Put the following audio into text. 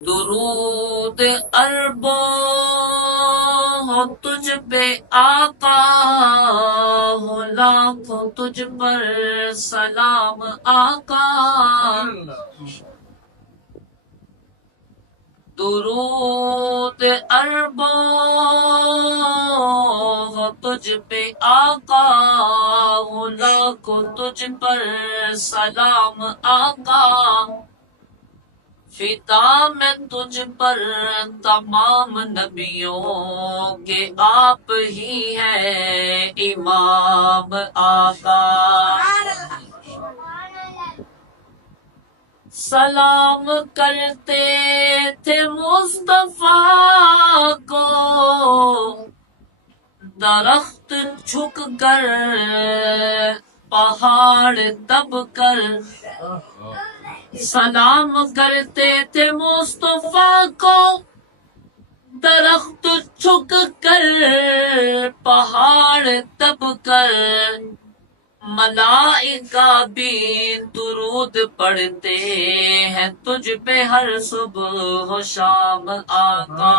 درود اربوں ہو تجھ پہ آقا، ہو لاکھوں تجھ پر سلام آقا۔ درود اربوں ہو تجھ پہ آقا، ہو لاکھوں تجھ پر سلام آقا۔ فدا میں تجھ پر تمام نبیوں کے، آپ ہی ہے امام آقا۔ سلام کرتے تھے مصطفیٰ کو درخت جھک کر، پہاڑ دب کر۔ سلام کرتے تھے مصطفیٰ کو درخت جھک کر، پہاڑ دب کر۔ ملائکہ بھی درود پڑھتے ہیں تجھ پہ ہر صبح و شام آقا۔